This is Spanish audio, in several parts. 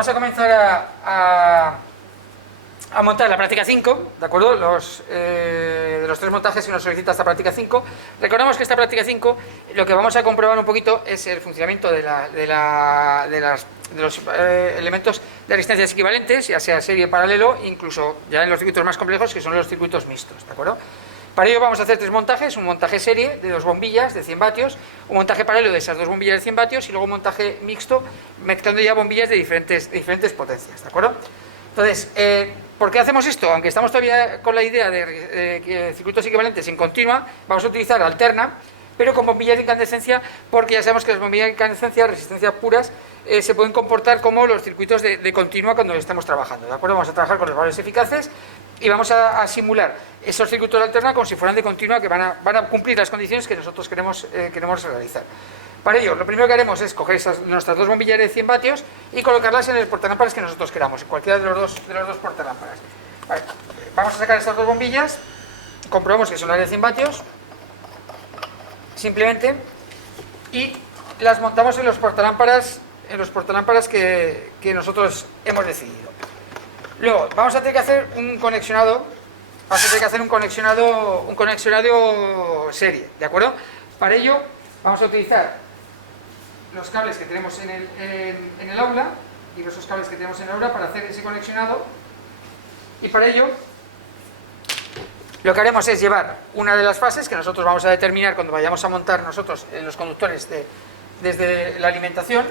vamos a comenzar a montar la práctica 5, ¿de acuerdo? De los 3 montajes que nos solicita esta práctica 5. Recordamos que esta práctica 5 lo que vamos a comprobar un poquito es el funcionamiento de los elementos de resistencias equivalentes, ya sea serie, paralelo, incluso ya en los circuitos más complejos, que son los circuitos mixtos, ¿de acuerdo? Para ello vamos a hacer 3 montajes: un montaje serie de 2 bombillas de 100 vatios, un montaje paralelo de esas 2 bombillas de 100 vatios y luego un montaje mixto mezclando ya bombillas de diferentes potencias, ¿de acuerdo? Entonces, ¿por qué hacemos esto? Aunque estamos todavía con la idea de circuitos equivalentes en continua, vamos a utilizar alterna, pero con bombillas de incandescencia, porque ya sabemos que las bombillas de incandescencia, resistencias puras, se pueden comportar como los circuitos de continua cuando estemos trabajando, ¿de acuerdo? Vamos a trabajar con los valores eficaces y vamos a simular esos circuitos de alterna como si fueran de continua, que van a cumplir las condiciones que nosotros queremos realizar. Para ello, lo primero que haremos es coger nuestras 2 bombillas de 100 vatios y colocarlas en el portalámparas que nosotros queramos, en cualquiera de los dos portalámparas. Vale. Vamos a sacar estas 2 bombillas, comprobamos que son las de 100 vatios, simplemente, y las montamos en los portalámparas que nosotros hemos decidido. Luego, vamos a tener que hacer un conexionado serie, ¿de acuerdo? Para ello, vamos a utilizar los cables que tenemos en el aula, diversos cables que tenemos en el aula para hacer ese conexionado, y para ello lo que haremos es llevar una de las fases que nosotros vamos a determinar cuando vayamos a montar nosotros los conductores desde la alimentación.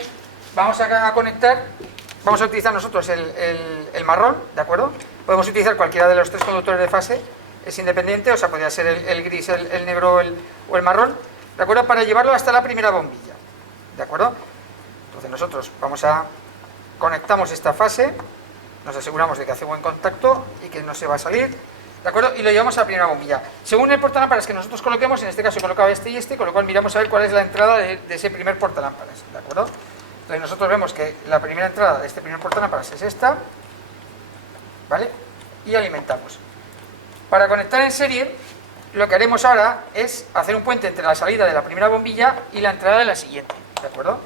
Vamos a utilizar nosotros el marrón, ¿de acuerdo? Podemos utilizar cualquiera de los 3 conductores de fase, es independiente, o sea, podría ser el gris, el negro o el marrón, ¿de acuerdo? Para llevarlo hasta la primera bombilla, ¿de acuerdo? Entonces nosotros conectamos esta fase, nos aseguramos de que hace buen contacto y que no se va a salir, ¿de acuerdo? Y lo llevamos a la primera bombilla. Según el portalámparas que nosotros coloquemos, en este caso he colocado este y este, con lo cual miramos a ver cuál es la entrada de ese primer portalámparas, ¿de acuerdo? Entonces nosotros vemos que la primera entrada de este primer portalámparas es esta, ¿vale? Y alimentamos. Para conectar en serie, lo que haremos ahora es hacer un puente entre la salida de la primera bombilla y la entrada de la siguiente, ¿de acuerdo?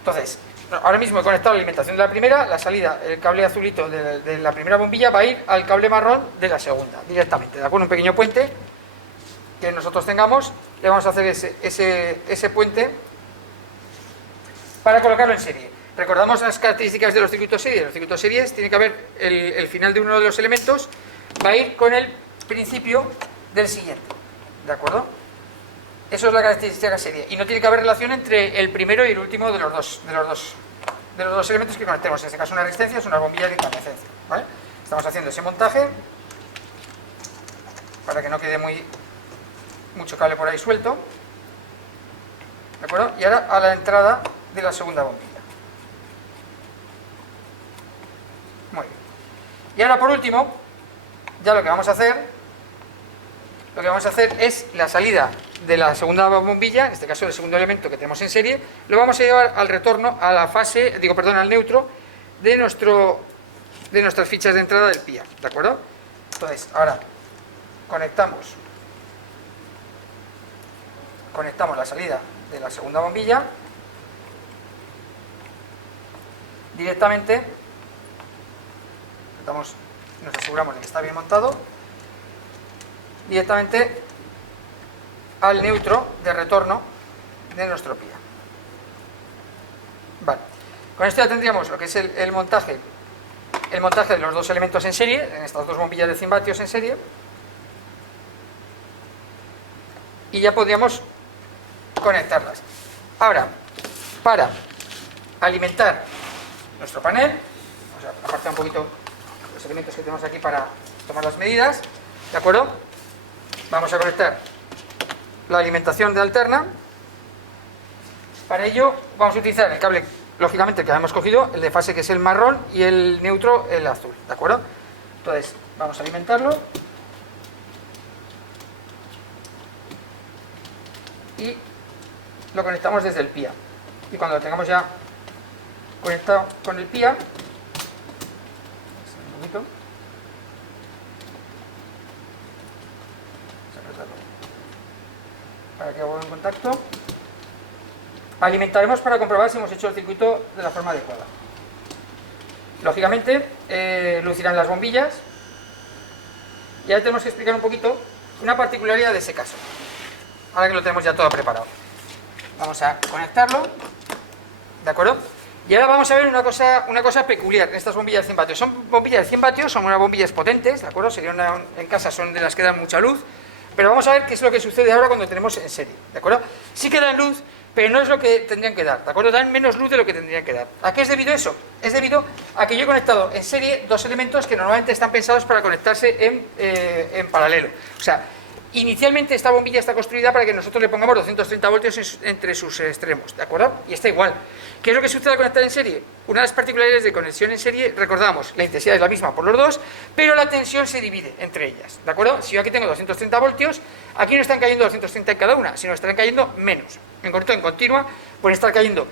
Entonces, ahora mismo he conectado la alimentación de la primera, la salida, el cable azulito de la primera bombilla va a ir al cable marrón de la segunda, directamente, ¿de acuerdo? Un pequeño puente que nosotros tengamos, le vamos a hacer ese puente para colocarlo en serie. Recordamos las características de los circuitos serie. En los circuitos series tiene que haber el final de uno de los elementos, va a ir con el principio del siguiente, ¿de acuerdo? Eso es la característica serie. Y no tiene que haber relación entre el primero y el último de los dos elementos que conectemos. En este caso una resistencia es una bombilla de incandescencia, ¿vale? Estamos haciendo ese montaje para que no quede mucho cable por ahí suelto, ¿de acuerdo? Y ahora a la entrada de la segunda bombilla. Muy bien. Y ahora por último, ya lo que vamos a hacer es la salida de la segunda bombilla, en este caso el segundo elemento que tenemos en serie, lo vamos a llevar al retorno, a la fase, al neutro de nuestras fichas de entrada del PIA, ¿de acuerdo? Entonces, ahora conectamos la salida de la segunda bombilla directamente, nos aseguramos de que está bien montado, directamente al neutro de retorno de nuestro PIA. Vale. Con esto ya tendríamos lo que es el montaje de los 2 elementos en serie, en estas 2 bombillas de 100 vatios en serie, y ya podríamos conectarlas. Ahora, para alimentar nuestro panel, vamos a apartar un poquito los elementos que tenemos aquí para tomar las medidas, ¿de acuerdo? Vamos a conectar la alimentación de alterna. Para ello vamos a utilizar el cable, lógicamente, que hemos cogido, el de fase, que es el marrón, y el neutro, el azul, ¿de acuerdo? Entonces vamos a alimentarlo y lo conectamos desde el PIA, y cuando lo tengamos ya conectado con el PIA, un poquito, para que haga buen contacto, alimentaremos para comprobar si hemos hecho el circuito de la forma adecuada. lógicamente, lucirán las bombillas. Y ahora tenemos que explicar un poquito una particularidad de ese caso. Ahora que lo tenemos ya todo preparado. Vamos a conectarlo, ¿de acuerdo? Y ahora vamos a ver una cosa peculiar en estas bombillas de 100 vatios. Son bombillas de 100 vatios, son unas bombillas potentes, ¿de acuerdo? En casa son de las que dan mucha luz. Pero vamos a ver qué es lo que sucede ahora cuando tenemos en serie, ¿de acuerdo? Sí que dan luz, pero no es lo que tendrían que dar, ¿de acuerdo? Dan menos luz de lo que tendrían que dar. ¿A qué es debido eso? Es debido a que yo he conectado en serie dos elementos que normalmente están pensados para conectarse en paralelo. O sea, inicialmente esta bombilla está construida para que nosotros le pongamos 230 voltios entre sus extremos, ¿de acuerdo? Y está igual. ¿Qué es lo que sucede al conectar en serie? Una de las particularidades de conexión en serie, recordamos, la intensidad es la misma por los dos, pero la tensión se divide entre ellas, ¿de acuerdo? Si yo aquí tengo 230 voltios, aquí no están cayendo 230 en cada una, sino estarán cayendo menos. En corto, en continua, pueden estar cayendo,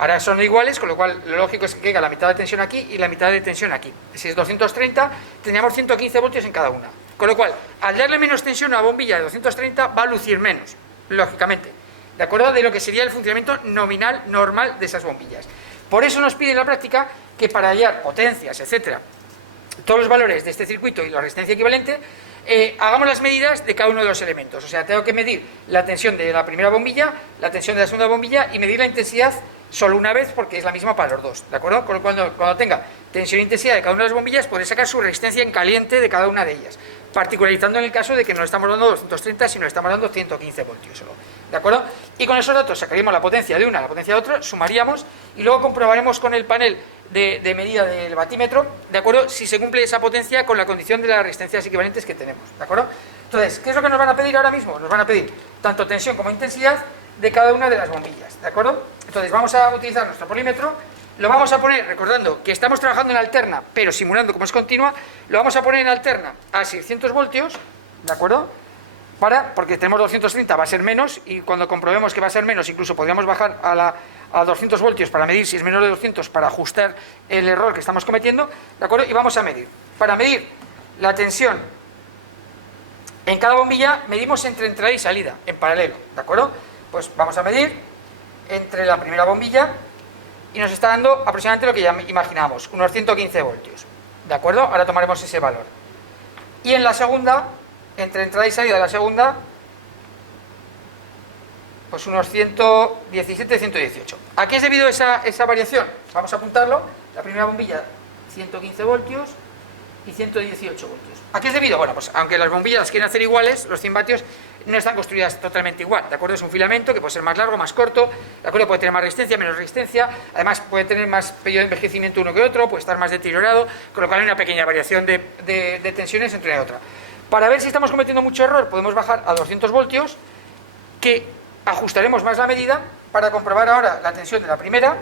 ahora son iguales, con lo cual lo lógico es que caiga la mitad de tensión aquí y la mitad de tensión aquí. Si es 230, tendríamos 115 voltios en cada una. Con lo cual, al darle menos tensión a una bombilla de 230, va a lucir menos, lógicamente, ¿de acuerdo? De lo que sería el funcionamiento nominal, normal de esas bombillas. Por eso nos pide en la práctica que para hallar potencias, etcétera, todos los valores de este circuito y la resistencia equivalente, hagamos las medidas de cada uno de los elementos. O sea, tengo que medir la tensión de la primera bombilla, la tensión de la segunda bombilla y medir la intensidad solo una vez porque es la misma para los dos, ¿de acuerdo? Con lo cual, cuando tenga tensión e intensidad de cada una de las bombillas, podré sacar su resistencia en caliente de cada una de ellas, particularizando en el caso de que no le estamos dando 230, sino le estamos dando 115 voltios solo, ¿de acuerdo? Y con esos datos sacaríamos la potencia de una, la potencia de otra, sumaríamos y luego comprobaremos con el panel de medida del batímetro, ¿de acuerdo? Si se cumple esa potencia con la condición de las resistencias equivalentes que tenemos, ¿de acuerdo? Entonces, ¿qué es lo que nos van a pedir ahora mismo? Nos van a pedir tanto tensión como intensidad de cada una de las bombillas, ¿de acuerdo? Entonces vamos a utilizar nuestro polímetro, lo vamos a poner, recordando que estamos trabajando en alterna, pero simulando como es continua, lo vamos a poner en alterna a 600 voltios, ¿de acuerdo? Porque tenemos 230, va a ser menos, y cuando comprobemos que va a ser menos, incluso podríamos bajar a 200 voltios para medir si es menor de 200, para ajustar el error que estamos cometiendo, ¿de acuerdo? Y vamos a medir. Para medir la tensión en cada bombilla, medimos entre entrada y salida, en paralelo, ¿de acuerdo? Pues vamos a medir entre la primera bombilla y nos está dando aproximadamente lo que ya imaginamos, unos 115 voltios, ¿de acuerdo? Ahora tomaremos ese valor. Y en la segunda, entre entrada y salida de la segunda, pues unos 117, 118. ¿A qué es debido esa variación? Vamos a apuntarlo. La primera bombilla, 115 voltios y 118 voltios. ¿A qué es debido? Bueno, pues aunque las bombillas las quieren hacer iguales, los 100 vatios no están construidas totalmente igual, ¿de acuerdo? Es un filamento que puede ser más largo, más corto, ¿de acuerdo? Puede tener más resistencia, menos resistencia, además puede tener más periodo de envejecimiento uno que otro, puede estar más deteriorado, con lo cual hay una pequeña variación de tensiones entre una y otra. Para ver si estamos cometiendo mucho error, podemos bajar a 200 voltios, que ajustaremos más la medida para comprobar ahora la tensión de la primera,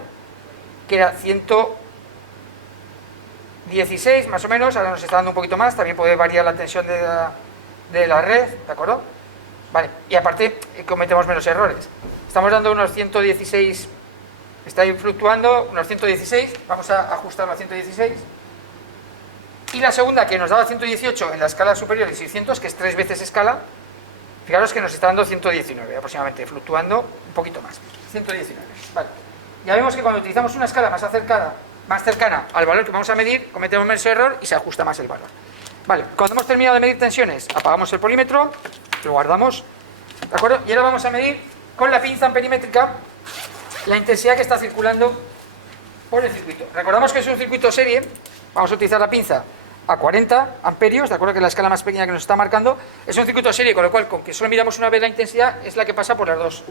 que era 116 más o menos, ahora nos está dando un poquito más, también puede variar la tensión de la red, ¿de acuerdo? Vale, y aparte cometemos menos errores. Estamos dando unos 116, está ahí fluctuando, unos 116, vamos a ajustarlo a 116. Y la segunda, que nos daba 118 en la escala superior de 600, que es 3 veces escala, fijaros que nos está dando 119 aproximadamente, fluctuando un poquito más, 119, vale. Ya vemos que cuando utilizamos una escala más cercana al valor que vamos a medir, cometemos menos error y se ajusta más el valor. Vale, cuando hemos terminado de medir tensiones, apagamos el polímetro, lo guardamos, ¿de acuerdo? Y ahora vamos a medir con la pinza amperimétrica la intensidad que está circulando por el circuito. Recordamos que es un circuito serie, vamos a utilizar la pinza a 40 amperios, de acuerdo, que es la escala más pequeña que nos está marcando. Es un circuito serie, con lo cual, con que solo midamos una vez la intensidad, es la que pasa por las dos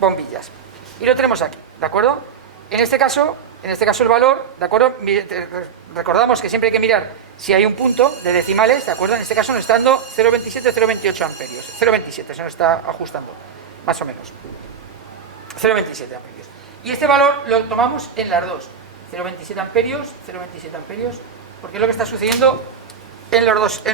bombillas. Y lo tenemos aquí, ¿de acuerdo? En este caso el valor, ¿de acuerdo? Recordamos que siempre hay que mirar si hay un punto de decimales, ¿de acuerdo? En este caso nos está dando 0,27, 0,28 amperios. 0,27 se nos está ajustando, más o menos. 0,27 amperios. Y este valor lo tomamos en las dos. 0,27 amperios, 0,27 amperios, porque es lo que está sucediendo en las dos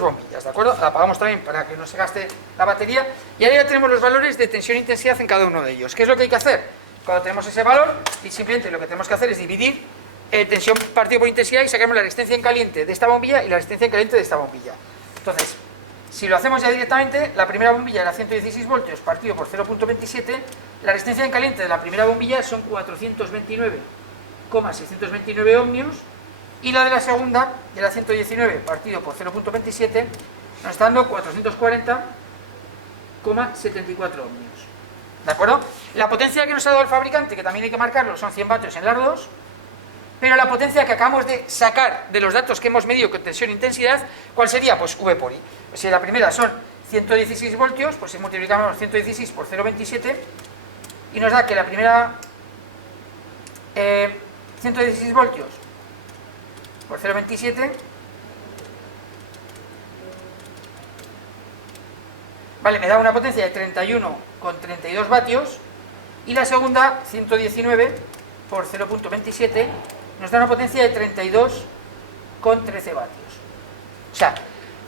bombillas, ¿de acuerdo? La apagamos también para que no se gaste la batería. Y ahora ya tenemos los valores de tensión e intensidad en cada uno de ellos. ¿Qué es lo que hay que hacer? Cuando tenemos ese valor, y simplemente lo que tenemos que hacer es dividir tensión partido por intensidad y sacamos la resistencia en caliente de esta bombilla y la resistencia en caliente de esta bombilla. Entonces, Si lo hacemos ya directamente, la primera bombilla era 116 voltios partido por 0.27, la resistencia en caliente de la primera bombilla son 429,629 ohmios, y la de la segunda, de la 119 partido por 0.27, nos está dando 440,74 ohmios. ¿De acuerdo? La potencia que nos ha dado el fabricante, que también hay que marcarlo, son 100 vatios en las dos, pero la potencia que acabamos de sacar de los datos que hemos medido con tensión e intensidad, ¿cuál sería? Pues V por I. Pues si la primera son 116 voltios, pues si multiplicamos 116 por 0,27, y nos da que la primera 116 voltios por 0,27, vale, me da una potencia de 31,32 vatios, y la segunda, 119 por 0.27, nos da una potencia de 32,13 vatios. O sea,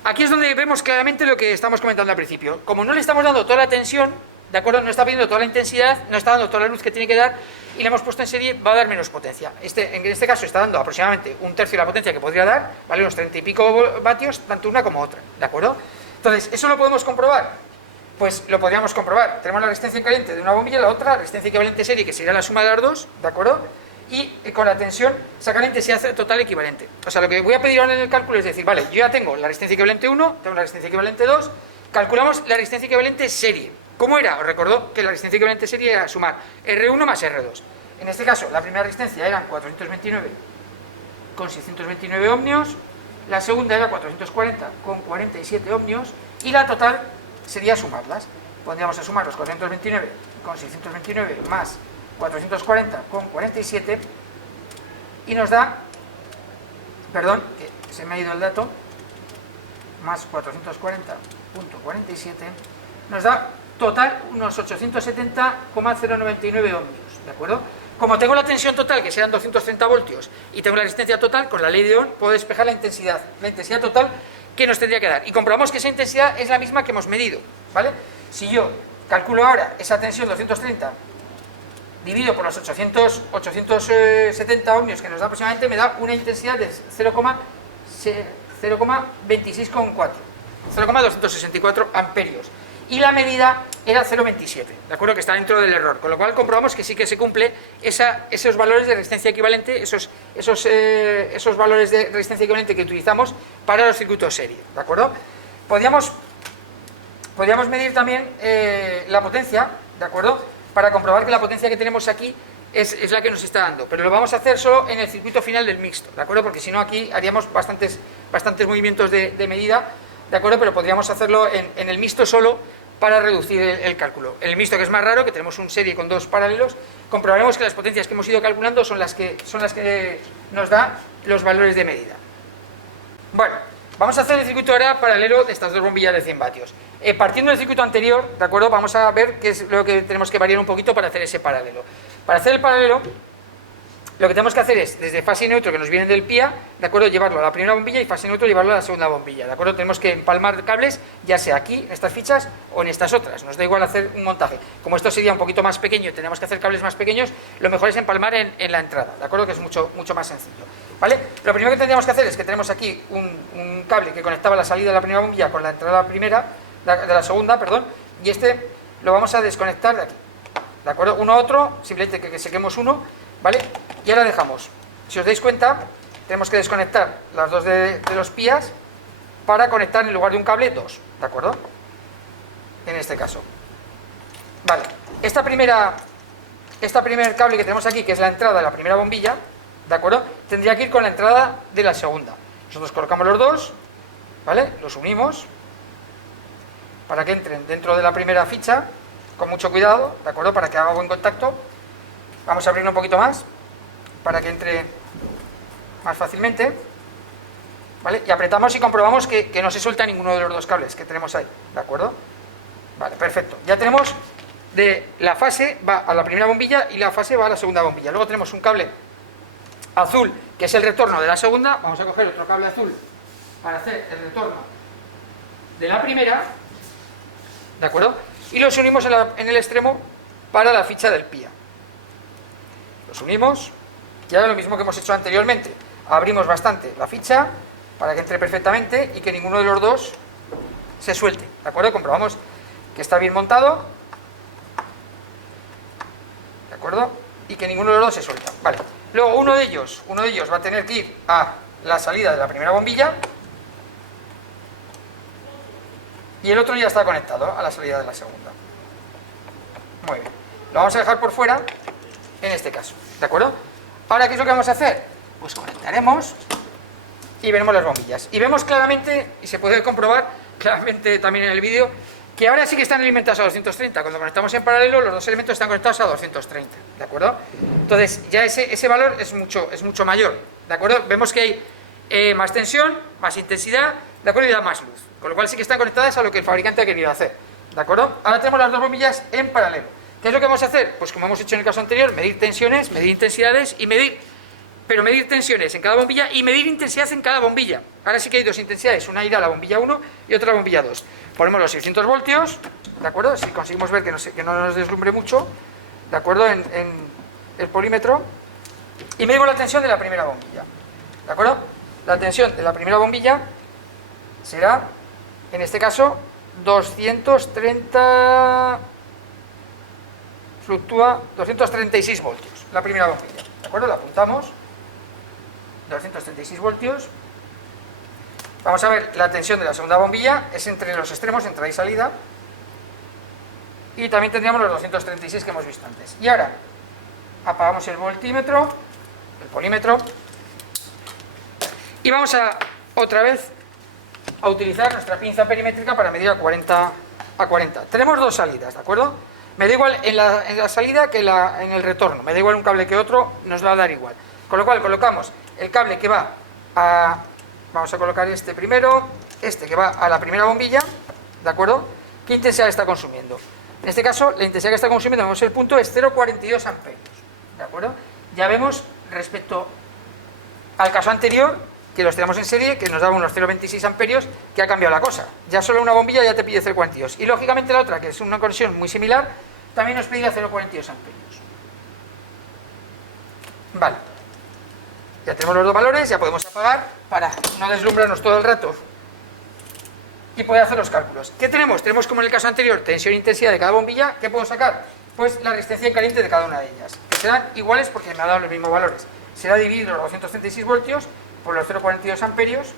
aquí es donde vemos claramente lo que estamos comentando al principio. Como no le estamos dando toda la tensión, ¿de acuerdo? No está pidiendo toda la intensidad, no está dando toda la luz que tiene que dar, y le hemos puesto en serie, va a dar menos potencia. En este caso está dando aproximadamente un tercio de la potencia que podría dar, ¿vale? Unos 30 y pico vatios, tanto una como otra, ¿de acuerdo? Entonces, ¿eso lo podemos comprobar? Pues lo podríamos comprobar. Tenemos la resistencia caliente de una bombilla y la otra, resistencia equivalente serie, que sería la suma de las dos, ¿de acuerdo? Y con la tensión, esa caliente se hace total equivalente. O sea, lo que voy a pedir ahora en el cálculo es decir, vale, yo ya tengo la resistencia equivalente 1, tengo la resistencia equivalente 2, calculamos la resistencia equivalente serie. ¿Cómo era? Os recordó que la resistencia equivalente serie era sumar R1 más R2. En este caso, la primera resistencia eran 429,629 ohmios, la segunda era 440,47 ohmios, y la total sería sumarlas. Pondríamos a sumar los 429,629 más 440,47 y nos da, perdón, que se me ha ido el dato, más 440,47, nos da total unos 870,099 ohmios, ¿de acuerdo? Como tengo la tensión total, que serán 230 voltios, y tengo la resistencia total, con la ley de Ohm puedo despejar la intensidad total que nos tendría que dar. Y comprobamos que esa intensidad es la misma que hemos medido, ¿vale? Si yo calculo ahora esa tensión 230, divido por los 870 ohmios que nos da aproximadamente, me da una intensidad de 0,26,4, 0,264 amperios. Y la medida era 0,27, ¿de acuerdo? Que está dentro del error, con lo cual comprobamos que sí que se cumple esos valores de resistencia equivalente, esos valores de resistencia equivalente que utilizamos para los circuitos serie, ¿de acuerdo? Podríamos medir también la potencia, ¿de acuerdo? Para comprobar que la potencia que tenemos aquí es la que nos está dando, pero lo vamos a hacer solo en el circuito final del mixto, ¿de acuerdo? Porque si no aquí haríamos bastantes movimientos de medida, ¿de acuerdo? Pero podríamos hacerlo en el mixto solo para reducir el cálculo. En el mixto, que es más raro, que tenemos un serie con dos paralelos, comprobaremos que las potencias que hemos ido calculando son las que nos da los valores de medida. Bueno, vamos a hacer el circuito ahora paralelo de estas dos bombillas de 100 vatios. Partiendo del circuito anterior, ¿de acuerdo? Vamos a ver qué es lo que tenemos que variar un poquito para hacer ese paralelo. Para hacer el paralelo, lo que tenemos que hacer es, desde fase y neutro que nos vienen del PIA, ¿de acuerdo?, llevarlo a la primera bombilla y fase y neutro llevarlo a la segunda bombilla, ¿de acuerdo? Tenemos que empalmar cables, ya sea aquí, en estas fichas, o en estas otras. Nos da igual hacer un montaje. Como esto sería un poquito más pequeño y tenemos que hacer cables más pequeños, lo mejor es empalmar en la entrada, ¿de acuerdo?, que es mucho más sencillo, ¿vale? Lo primero que tendríamos que hacer es que tenemos aquí un cable que conectaba la salida de la primera bombilla con la entrada primera, de la segunda, perdón, y este lo vamos a desconectar de aquí, ¿de acuerdo? Uno a otro, simplemente que sequemos uno, ¿vale? Y ahora dejamos, si os dais cuenta, tenemos que desconectar las dos de los pías para conectar en lugar de un cable dos, ¿de acuerdo? En este caso. Vale, este primer cable que tenemos aquí, que es la entrada de la primera bombilla, ¿de acuerdo?, tendría que ir con la entrada de la segunda. Nosotros colocamos los dos, ¿vale?, los unimos para que entren dentro de la primera ficha, con mucho cuidado, ¿de acuerdo?, para que haga buen contacto. Vamos a abrirlo un poquito más, para que entre más fácilmente, ¿vale? Y apretamos y comprobamos que no se suelta ninguno de los dos cables que tenemos ahí, ¿de acuerdo? Vale, perfecto. Ya tenemos de la fase va a la primera bombilla y la fase va a la segunda bombilla. Luego tenemos un cable azul, que es el retorno de la segunda. Vamos a coger otro cable azul para hacer el retorno de la primera, ¿de acuerdo? Y los unimos en el extremo para la ficha del PIA. Los unimos, y ahora lo mismo que hemos hecho anteriormente. Abrimos bastante la ficha para que entre perfectamente y que ninguno de los dos se suelte, ¿de acuerdo? Comprobamos que está bien montado, ¿de acuerdo? Y que ninguno de los dos se suelta, vale. Luego uno de ellos va a tener que ir a la salida de la primera bombilla y el otro ya está conectado a la salida de la segunda. Muy bien, lo vamos a dejar por fuera en este caso, ¿de acuerdo? Ahora, ¿qué es lo que vamos a hacer? Pues conectaremos y veremos las bombillas. Y vemos claramente, y se puede comprobar claramente también en el vídeo, que ahora sí que están alimentados a 230. Cuando conectamos en paralelo, los dos elementos están conectados a 230, ¿de acuerdo? Entonces, ya ese valor es mucho mayor, ¿de acuerdo? Vemos que hay más tensión, más intensidad, ¿de acuerdo? Y da más luz. Con lo cual sí que están conectadas a lo que el fabricante ha querido hacer, ¿de acuerdo? Ahora tenemos las dos bombillas en paralelo. ¿Qué es lo que vamos a hacer? Pues como hemos hecho en el caso anterior, medir tensiones, medir intensidades y medir tensiones en cada bombilla y medir intensidad en cada bombilla. Ahora sí que hay dos intensidades, una irá a la bombilla 1 y otra a la bombilla 2. Ponemos los 600 voltios, ¿de acuerdo? Si conseguimos ver que no nos deslumbre mucho, ¿de acuerdo? En el polímetro. Y medimos la tensión de la primera bombilla, ¿de acuerdo? La tensión de la primera bombilla será, en este caso, 230... fluctúa 236 voltios, la primera bombilla, ¿de acuerdo? La apuntamos, 236 voltios. Vamos a ver la tensión de la segunda bombilla, es entre los extremos, entrada y salida. Y también tendríamos los 236 que hemos visto antes. Y ahora, apagamos el voltímetro, el polímetro, y vamos a, otra vez, a utilizar nuestra pinza perimétrica para medir a 40. Tenemos dos salidas, ¿de acuerdo? Me da igual en la salida que en el retorno, me da igual un cable que otro, nos va a dar igual. Con lo cual colocamos el cable que va a... Vamos a colocar este primero, este que va a la primera bombilla, ¿de acuerdo? ¿Qué intensidad está consumiendo? En este caso, la intensidad que está consumiendo, vemos el punto, es 0,42 amperios, ¿de acuerdo? Ya vemos, respecto al caso anterior, que los tenemos en serie, que nos daba unos 0,26 amperios, que ha cambiado la cosa. Ya solo una bombilla ya te pide 0,42. Y lógicamente la otra, que es una conexión muy similar, también nos pedirá 0,42 amperios. Vale. Ya tenemos los dos valores, ya podemos apagar para no deslumbrarnos todo el rato y poder hacer los cálculos. ¿Qué tenemos? Tenemos, como en el caso anterior, tensión e intensidad de cada bombilla. ¿Qué puedo sacar? Pues la resistencia caliente de cada una de ellas, que serán iguales porque me ha dado los mismos valores. Será dividir los 236 voltios por los 0,42 amperios,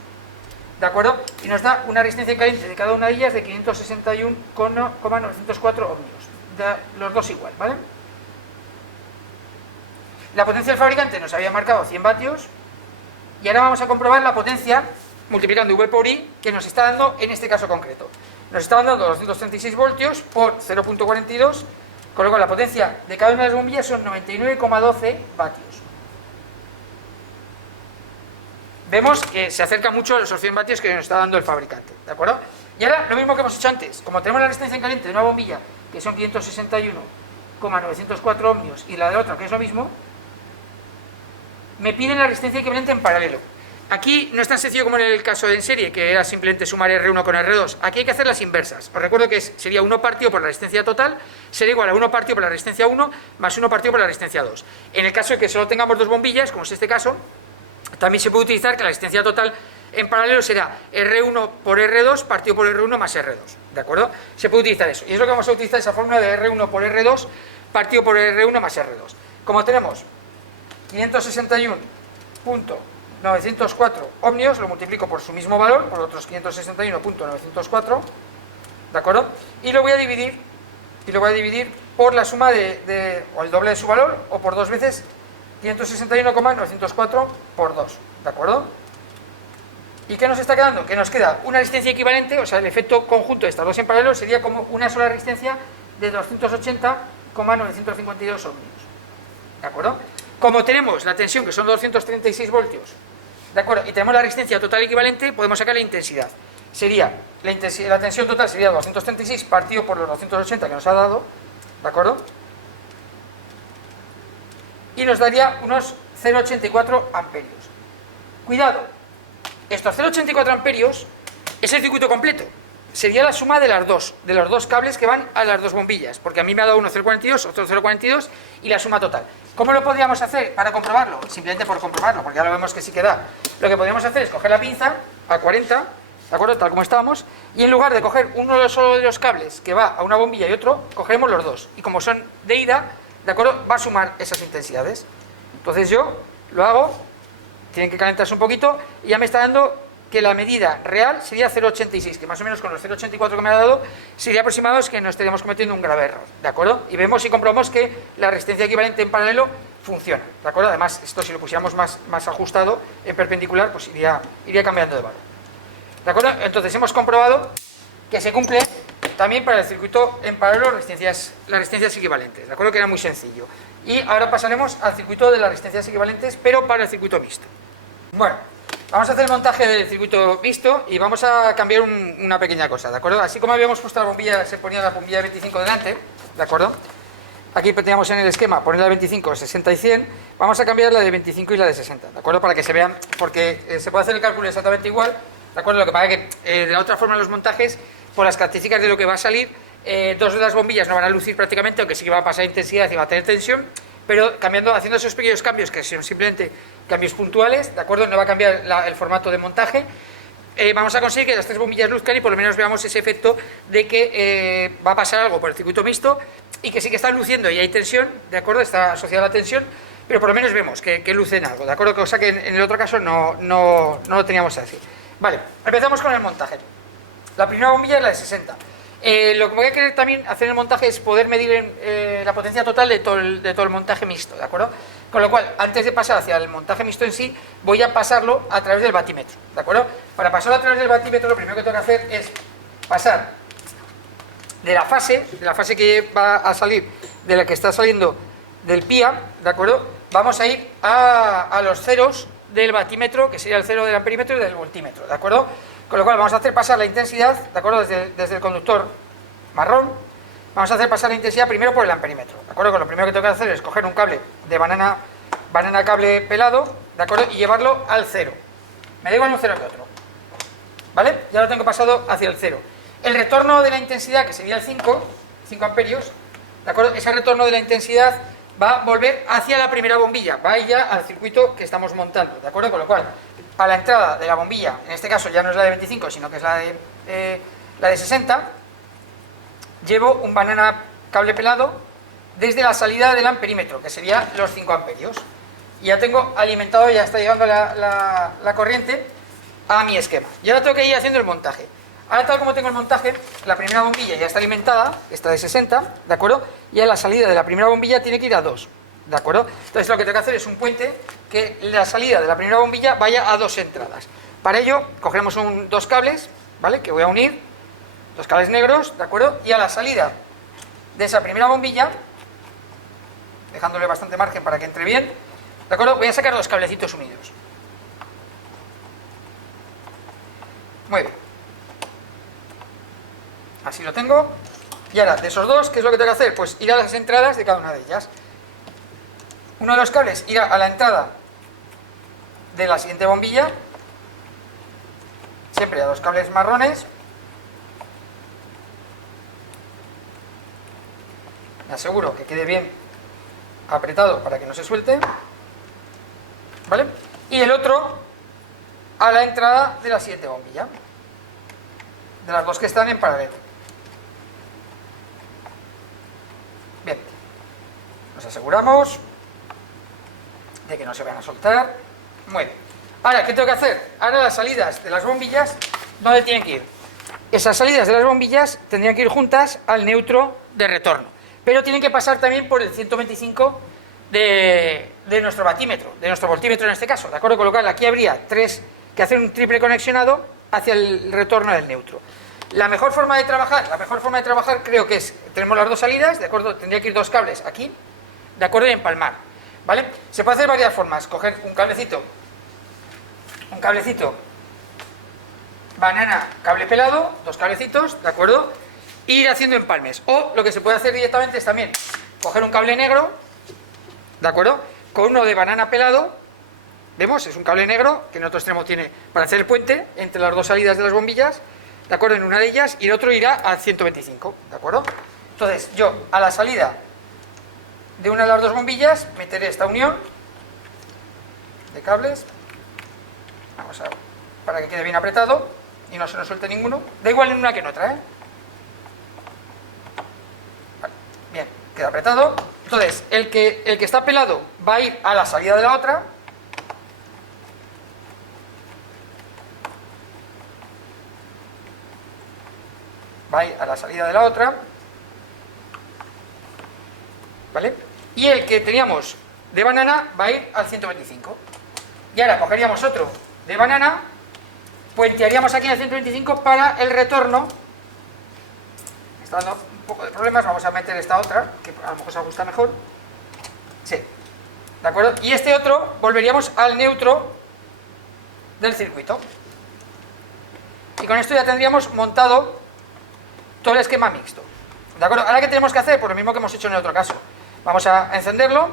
¿de acuerdo? Y nos da una resistencia caliente de cada una de ellas de 561,904 ohmios. De los dos igual, ¿vale? La potencia del fabricante nos había marcado 100 vatios y ahora vamos a comprobar la potencia multiplicando V por I que nos está dando en este caso concreto. Nos está dando 236 voltios por 0,42, con lo cual la potencia de cada una de las bombillas son 99,12 vatios. Vemos que se acerca mucho a los 100 vatios que nos está dando el fabricante, ¿de acuerdo? Y ahora lo mismo que hemos hecho antes, como tenemos la resistencia en caliente de una bombilla que son 561,904 ohmios y la de otra que es lo mismo, me piden la resistencia equivalente en paralelo. Aquí no es tan sencillo como en el caso de en serie, que era simplemente sumar R1 con R2. Aquí hay que hacer las inversas. Os recuerdo que sería 1 partido por la resistencia total, sería igual a 1 partido por la resistencia 1 más 1 partido por la resistencia 2. En el caso de que solo tengamos dos bombillas, como es este caso, también se puede utilizar que la resistencia total en paralelo será R1 por R2 partido por R1 más R2, ¿de acuerdo? Se puede utilizar eso, y es lo que vamos a utilizar, esa fórmula de R1 por R2 partido por R1 más R2. Como tenemos 561,904 ohmios, lo multiplico por su mismo valor, por otros 561,904, ¿de acuerdo? Y lo voy a dividir por la suma o el doble de su valor, o por dos veces 561,904 por 2, ¿de acuerdo? ¿Y qué nos está quedando? Que nos queda una resistencia equivalente, o sea, el efecto conjunto de estas dos en paralelo sería como una sola resistencia de 280,952 ohmios, ¿de acuerdo? Como tenemos la tensión, que son 236 voltios, ¿de acuerdo? Y tenemos la resistencia total equivalente, podemos sacar la intensidad. Sería, la tensión total sería 236 partido por los 280 que nos ha dado, ¿de acuerdo? Y nos daría unos 0,84 amperios. Cuidado, estos 0,84 amperios es el circuito completo. Sería la suma de los dos cables que van a las dos bombillas, porque a mí me ha dado uno 0,42, otro 0,42 y la suma total. ¿Cómo lo podríamos hacer para comprobarlo? Simplemente por comprobarlo, porque ya lo vemos que sí que da. Lo que podríamos hacer es coger la pinza a 40 ¿de acuerdo? Tal como estábamos, y en lugar de coger uno solo de los cables que va a una bombilla y otro, cogeremos los dos, y como son de ida, ¿de acuerdo? Va a sumar esas intensidades. Entonces yo lo hago, tienen que calentarse un poquito, y ya me está dando que la medida real sería 0,86, que más o menos con los 0,84 que me ha dado, sería aproximados que nos estaríamos cometiendo un grave error, ¿de acuerdo? Y vemos y comprobamos que la resistencia equivalente en paralelo funciona, ¿de acuerdo? Además, esto si lo pusiéramos más ajustado en perpendicular, pues iría cambiando de valor, ¿de acuerdo? Entonces hemos comprobado que se cumple también para el circuito en paralelo las resistencias equivalentes, ¿de acuerdo? Que era muy sencillo. Y ahora pasaremos al circuito de las resistencias equivalentes, pero para el circuito mixto. Bueno, vamos a hacer el montaje del circuito mixto y vamos a cambiar una pequeña cosa, ¿de acuerdo? Así como habíamos puesto la bombilla, se ponía la bombilla de 25 delante, ¿de acuerdo? Aquí teníamos en el esquema poner la de 25, 60 y 100, vamos a cambiar la de 25 y la de 60, ¿de acuerdo? Para que se vean, porque se puede hacer el cálculo exactamente igual, ¿de acuerdo? Lo que pasa es que de la otra forma en los montajes, por las características de lo que va a salir, dos de las bombillas no van a lucir prácticamente, aunque sí que va a pasar intensidad y va a tener tensión, pero haciendo esos pequeños cambios que son simplemente cambios puntuales, ¿de acuerdo? No va a cambiar el formato de montaje. Vamos a conseguir que las tres bombillas luzcan y por lo menos veamos ese efecto de que va a pasar algo por el circuito mixto y que sí que están luciendo y hay tensión, ¿de acuerdo? Está asociada a la tensión, pero por lo menos vemos que lucen algo, ¿de acuerdo? Cosa que en el otro caso no lo teníamos así. Vale, empezamos con el montaje. La primera bombilla es la de 60. Lo que voy a querer también hacer en el montaje es poder medir la potencia total de todo el montaje mixto, ¿de acuerdo? Con lo cual, antes de pasar hacia el montaje mixto en sí, voy a pasarlo a través del batímetro, ¿de acuerdo? Para pasarlo a través del batímetro, lo primero que tengo que hacer es pasar de la fase que va a salir, de la que está saliendo del PIA, ¿de acuerdo? Vamos a ir a los ceros del batímetro, que sería el cero del amperímetro y del voltímetro, ¿de acuerdo? Con lo cual vamos a hacer pasar la intensidad, ¿de acuerdo? Desde el conductor marrón, vamos a hacer pasar la intensidad primero por el amperímetro, ¿de acuerdo? Con lo primero que tengo que hacer es coger un cable de banana cable pelado, ¿de acuerdo? Y llevarlo al cero. Me da igual un cero que otro, ¿vale? Ya lo tengo pasado hacia el cero. El retorno de la intensidad, que sería el 5 amperios, ¿de acuerdo? Ese retorno de la intensidad va a volver hacia la primera bombilla, va a ir ya al circuito que estamos montando, ¿de acuerdo? Con lo cual, a la entrada de la bombilla, en este caso ya no es la de 25, sino que es la de 60, llevo un banana cable pelado desde la salida del amperímetro, que sería los 5 amperios. Y ya tengo alimentado, ya está llegando la corriente a mi esquema. Y ahora tengo que ir haciendo el montaje. Ahora, tal como tengo el montaje, la primera bombilla ya está alimentada, esta de 60, ¿de acuerdo? Y a la salida de la primera bombilla tiene que ir a 2, ¿de acuerdo? Entonces lo que tengo que hacer es un puente que la salida de la primera bombilla vaya a 2 entradas. Para ello, cogeremos dos cables, ¿vale? Que voy a unir, 2 cables negros, ¿de acuerdo? Y a la salida de esa primera bombilla, dejándole bastante margen para que entre bien, ¿de acuerdo? Voy a sacar 2 cablecitos unidos. Muy bien. Así lo tengo. Y ahora, de esos dos, ¿qué es lo que tengo que hacer? Pues ir a las entradas de cada una de ellas. Uno de los cables irá a la entrada de la siguiente bombilla, siempre a 2 cables marrones. Me aseguro que quede bien apretado para que no se suelte, ¿vale? Y el otro a la entrada de la siguiente bombilla, de las 2 que están en paralelo. Bien, nos aseguramos de que no se van a soltar. Muy bien. Ahora, ¿qué tengo que hacer? Ahora las salidas de las bombillas, ¿dónde tienen que ir? Esas salidas de las bombillas tendrían que ir juntas al neutro de retorno, pero tienen que pasar también por el 125 de nuestro batímetro, de nuestro voltímetro en este caso, ¿de acuerdo? Con lo cual aquí habría que hacer un triple conexionado hacia el retorno del neutro. La mejor forma de trabajar creo que es, tenemos las 2 salidas, ¿de acuerdo? Tendría que ir 2 cables aquí, ¿de acuerdo? Y empalmar, ¿vale? Se puede hacer de varias formas, coger un cablecito banana cable pelado, 2 cablecitos, ¿de acuerdo? E ir haciendo empalmes. O lo que se puede hacer directamente es también coger un cable negro, ¿de acuerdo? Con uno de banana pelado, ¿vemos? Es un cable negro que en otro extremo tiene para hacer el puente entre las 2 salidas de las bombillas, ¿de acuerdo? En una de ellas, y el otro irá a 125, ¿de acuerdo? Entonces yo a la salida de una de las 2 bombillas meteré esta unión de cables, vamos a ver, para que quede bien apretado, y no se nos suelte ninguno. Da igual en una que en otra, ¿eh? Vale, bien, queda apretado. Entonces, el que está pelado va a ir a la salida de la otra. Va a ir a la salida de la otra. ¿Vale? Y el que teníamos de banana va a ir al 125. Y ahora cogeríamos otro de banana, puentearíamos aquí en el 125 para el retorno. Está dando un poco de problemas, vamos a meter esta otra, que a lo mejor se ajusta mejor. Sí, ¿de acuerdo? Y este otro volveríamos al neutro del circuito. Y con esto ya tendríamos montado todo el esquema mixto. ¿De acuerdo? Ahora, ¿qué tenemos que hacer? Pues lo mismo que hemos hecho en el otro caso. Vamos a encenderlo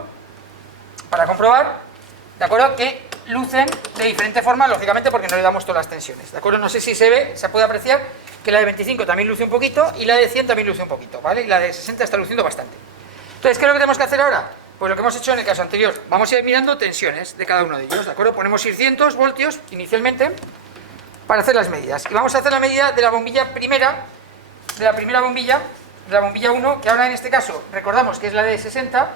para comprobar, ¿de acuerdo?, que lucen de diferente forma, lógicamente porque no le damos todas las tensiones. ¿De acuerdo? No sé si se ve, se puede apreciar que la de 25 también luce un poquito y la de 100 también luce un poquito, ¿vale? Y la de 60 está luciendo bastante. Entonces, ¿qué es lo que tenemos que hacer ahora? Pues lo que hemos hecho en el caso anterior. Vamos a ir mirando tensiones de cada uno de ellos, ¿de acuerdo? Ponemos 600 voltios inicialmente para hacer las medidas. Y vamos a hacer la medida de la bombilla primera, de la primera bombilla, de la bombilla 1, que ahora en este caso recordamos que es la de 60,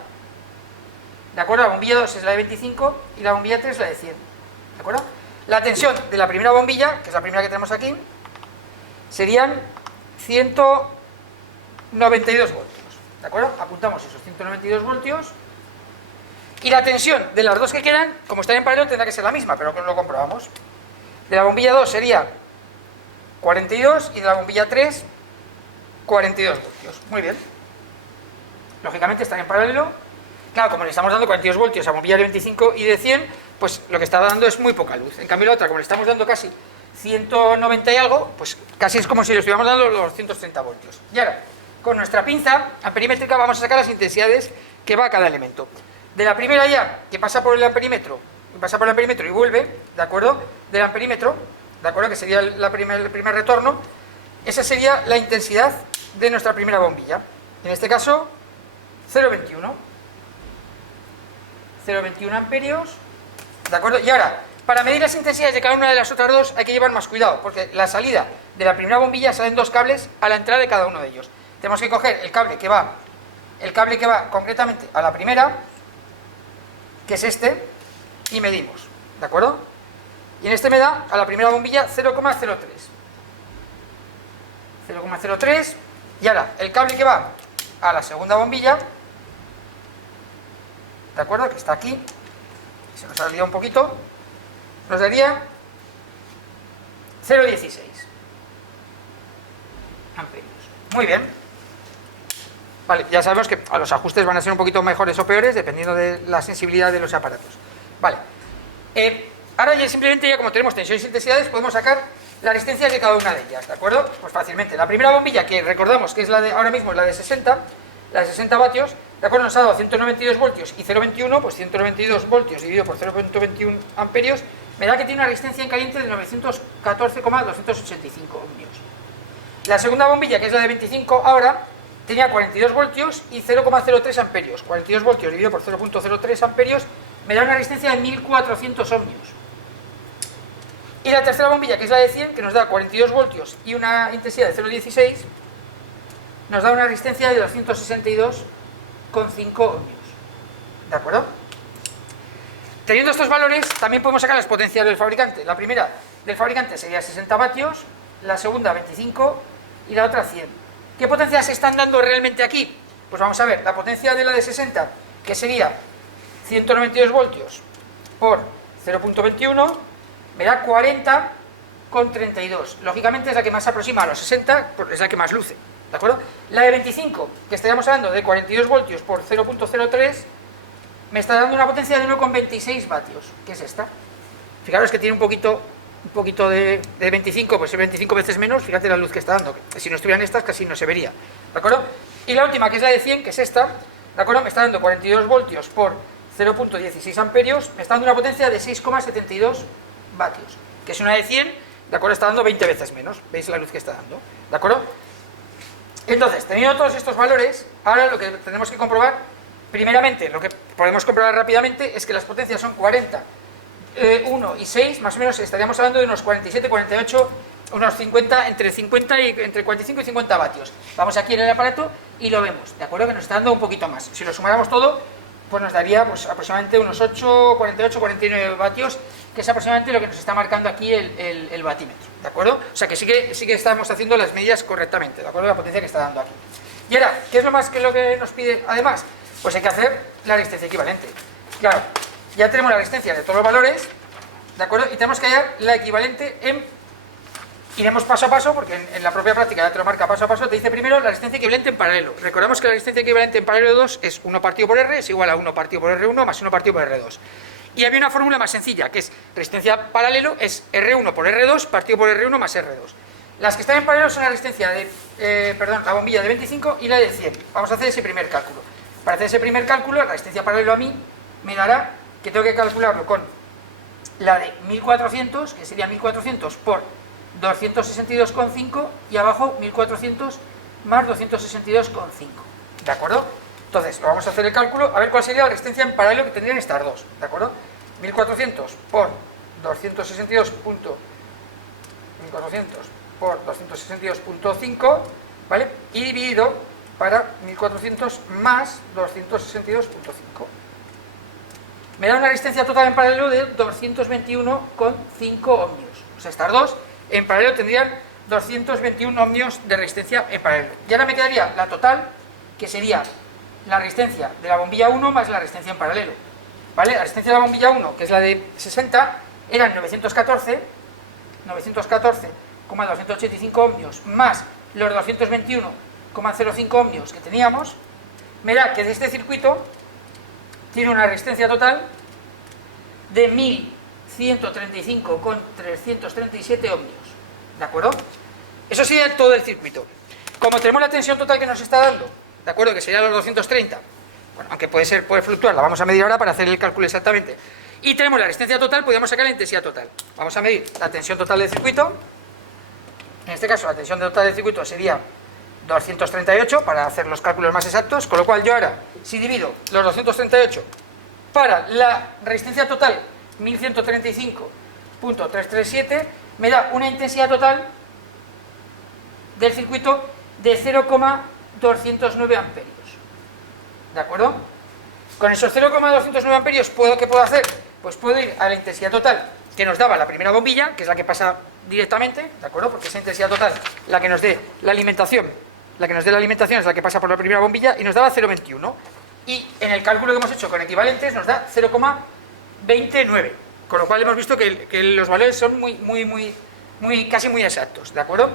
¿de acuerdo? La bombilla 2 es la de 25 y la bombilla 3 es la de 100, ¿de acuerdo? La tensión de la primera bombilla, que es la primera que tenemos aquí, serían 192 voltios, ¿de acuerdo? Apuntamos esos 192 voltios. Y la tensión de las dos que quedan, como están en paralelo, tendrá que ser la misma, pero lo comprobamos. De la bombilla 2 sería 42 y de la bombilla 3 42 voltios. Muy bien. Lógicamente están en paralelo. Claro, como le estamos dando 42 voltios a bombilla de 25 y de 100, pues lo que está dando es muy poca luz. En cambio la otra, como le estamos dando casi 190 y algo, pues casi es como si le estuviéramos dando los 130 voltios. Y ahora, con nuestra pinza amperímetrica vamos a sacar las intensidades que va a cada elemento. De la primera ya, que pasa por el amperímetro y vuelve, ¿de acuerdo? Del amperímetro, ¿de acuerdo? Que sería el primer retorno. Esa sería la intensidad de nuestra primera bombilla. En este caso, 0,21. 0,21 amperios, ¿de acuerdo? Y ahora, para medir las intensidades de cada una de las otras dos hay que llevar más cuidado, porque la salida de la primera bombilla salen dos cables a la entrada de cada uno de ellos. Tenemos que coger el cable que va concretamente a la primera, que es este, y medimos, ¿de acuerdo? Y en este me da a la primera bombilla 0,03. 0,03, y ahora el cable que va a la segunda bombilla, ¿de acuerdo?, que está aquí, se nos ha liado un poquito, nos daría 0,16 amperios. Muy bien. Vale, ya sabemos que a los ajustes van a ser un poquito mejores o peores dependiendo de la sensibilidad de los aparatos. Vale. Ahora ya simplemente, ya como tenemos tensiones e intensidades, podemos sacar las resistencias de cada una de ellas, ¿de acuerdo? Pues fácilmente. La primera bombilla, que recordamos que es la de ahora mismo, es la de 60, la de 60 vatios, ¿de acuerdo? Nos ha dado 192 voltios y 0,21, pues 192 voltios dividido por 0,21 amperios, me da que tiene una resistencia en caliente de 914,285 ohmios. La segunda bombilla, que es la de 25 ahora, tenía 42 voltios y 0,03 amperios. 42 voltios dividido por 0,03 amperios me da una resistencia de 1400 ohmios. Y la tercera bombilla, que es la de 100, que nos da 42 voltios y una intensidad de 0,16, nos da una resistencia de 262,5 ohmios. ¿De acuerdo? Teniendo estos valores, también podemos sacar las potencias del fabricante. La primera del fabricante sería 60 vatios, la segunda 25 y la otra 100. ¿Qué potencias se están dando realmente aquí? Pues vamos a ver, la potencia de la de 60, que sería 192 voltios por 0,21, me da 40,32. Lógicamente es la que más se aproxima a los 60, porque es la que más luce, ¿de acuerdo? La de 25, que estaríamos hablando de 42 voltios por 0,03, me está dando una potencia de 1,26 vatios, que es esta. Fijaros que tiene un poquito de 25, pues es 25 veces menos, fíjate la luz que está dando, que si no estuvieran estas casi no se vería, ¿de acuerdo? Y la última, que es la de 100, que es esta, ¿de acuerdo? Me está dando 42 voltios por 0,16 amperios, me está dando una potencia de 6,72 vatios, que es una de 100, ¿de acuerdo? Está dando 20 veces menos, ¿veis la luz que está dando? ¿De acuerdo? Entonces, teniendo todos estos valores, ahora lo que tenemos que comprobar, primeramente, lo que podemos comprobar rápidamente es que las potencias son 40, 1 y 6, más o menos estaríamos hablando de unos 47, 48 unos 50, entre 45 y 50 vatios. Vamos aquí en el aparato y lo vemos, ¿de acuerdo? Que nos está dando un poquito más. Si lo sumáramos todo, pues nos daría pues, aproximadamente unos 48, 49 vatios, que es aproximadamente lo que nos está marcando aquí el batímetro, ¿de acuerdo? O sea que sí que estamos haciendo las medidas correctamente, ¿de acuerdo? La potencia que está dando aquí. Y ahora, ¿qué es lo que nos pide además? Pues hay que hacer la resistencia equivalente. Claro, ya tenemos la resistencia de todos los valores, ¿de acuerdo? Y tenemos que hallar la equivalente iremos paso a paso, porque en la propia práctica ya te lo marca paso a paso. Te dice primero la resistencia equivalente en paralelo. Recordamos que la resistencia equivalente en paralelo 2 es 1 partido por R es igual a 1 partido por R1 más 1 partido por R2. Y había una fórmula más sencilla, que es resistencia paralelo es R1 por R2 partido por R1 más R2. Las que están en paralelo son la resistencia la bombilla de 25 y la de 100. Vamos a hacer ese primer cálculo. Para hacer ese primer cálculo, la resistencia paralelo a mí me dará que tengo que calcularlo con la de 1400, que sería 1400 por 262,5 y abajo 1400 más 262,5. ¿De acuerdo? Entonces, lo vamos a hacer el cálculo, a ver cuál sería la resistencia en paralelo que tendrían estas dos. ¿De acuerdo? 1400 por 262,5, ¿vale? Y dividido para 1400 más 262,5. Me da una resistencia total en paralelo de 221,5 ohmios. O sea, estas dos en paralelo tendrían 221 ohmios de resistencia en paralelo. Y ahora me quedaría la total, que sería la resistencia de la bombilla 1 más la resistencia en paralelo. ¿Vale? La resistencia de la bombilla 1, que es la de 60, eran 914,285 ohmios más los 221,05 ohmios que teníamos. Me da que de este circuito tiene una resistencia total de 1135,337 ohmios. ¿De acuerdo? Eso sería todo el circuito. Como tenemos la tensión total que nos está dando, ¿de acuerdo? Que sería los 230, bueno, aunque puede fluctuar, la vamos a medir ahora para hacer el cálculo exactamente. Y tenemos la resistencia total, podríamos sacar la intensidad total. Vamos a medir la tensión total del circuito. En este caso, la tensión total del circuito sería 238, para hacer los cálculos más exactos, con lo cual yo ahora, si divido los 238 para la resistencia total 1135,337, me da una intensidad total del circuito de 0,209 amperios. ¿De acuerdo? Con esos 0,209 amperios, ¿qué puedo hacer? Pues puedo ir a la intensidad total que nos daba la primera bombilla, que es la que pasa directamente, ¿de acuerdo? Porque esa intensidad total, la que nos dé la alimentación es la que pasa por la primera bombilla y nos daba 0,21. Y en el cálculo que hemos hecho con equivalentes nos da 0,29. Con lo cual hemos visto que los valores son casi muy exactos, ¿de acuerdo?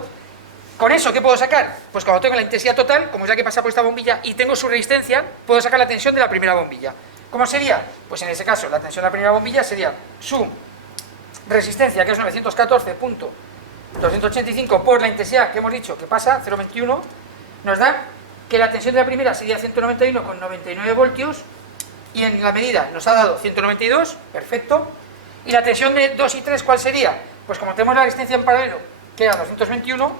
¿Con eso qué puedo sacar? Pues cuando tengo la intensidad total, como es la que pasa por esta bombilla, y tengo su resistencia, puedo sacar la tensión de la primera bombilla. ¿Cómo sería? Pues en ese caso, la tensión de la primera bombilla sería su resistencia, que es 914,285 por la intensidad que hemos dicho que pasa, 0,21, nos da que la tensión de la primera sería 191,99 voltios, y en la medida nos ha dado 192, perfecto. Y la tensión de 2 y 3, ¿cuál sería? Pues como tenemos la resistencia en paralelo, que era 221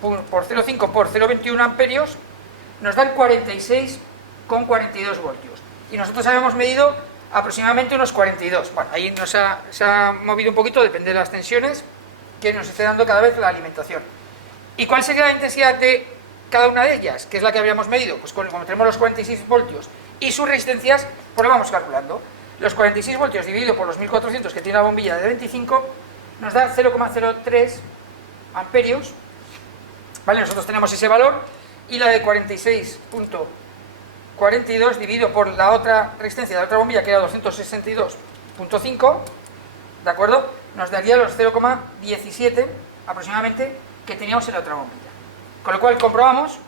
por 0,5 por 0,21 amperios, nos dan 46,42 voltios. Y nosotros habíamos medido aproximadamente unos 42. Bueno, ahí se ha movido un poquito, depende de las tensiones que nos esté dando cada vez la alimentación. ¿Y cuál sería la intensidad de cada una de ellas? Que es la que habíamos medido. Pues como tenemos los 46 voltios y sus resistencias, pues lo vamos calculando. Los 46 voltios dividido por los 1400 que tiene la bombilla de 25 nos da 0,03 amperios, ¿vale? Nosotros tenemos ese valor, y la de 46,42 dividido por la otra resistencia de la otra bombilla, que era 262,5, ¿de acuerdo? Nos daría los 0,17 aproximadamente que teníamos en la otra bombilla. Con lo cual comprobamos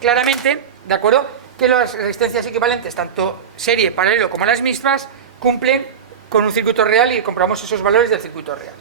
claramente, ¿de acuerdo?, que las resistencias equivalentes, tanto serie, paralelo como las mismas, cumplen con un circuito real, y comprobamos esos valores del circuito real.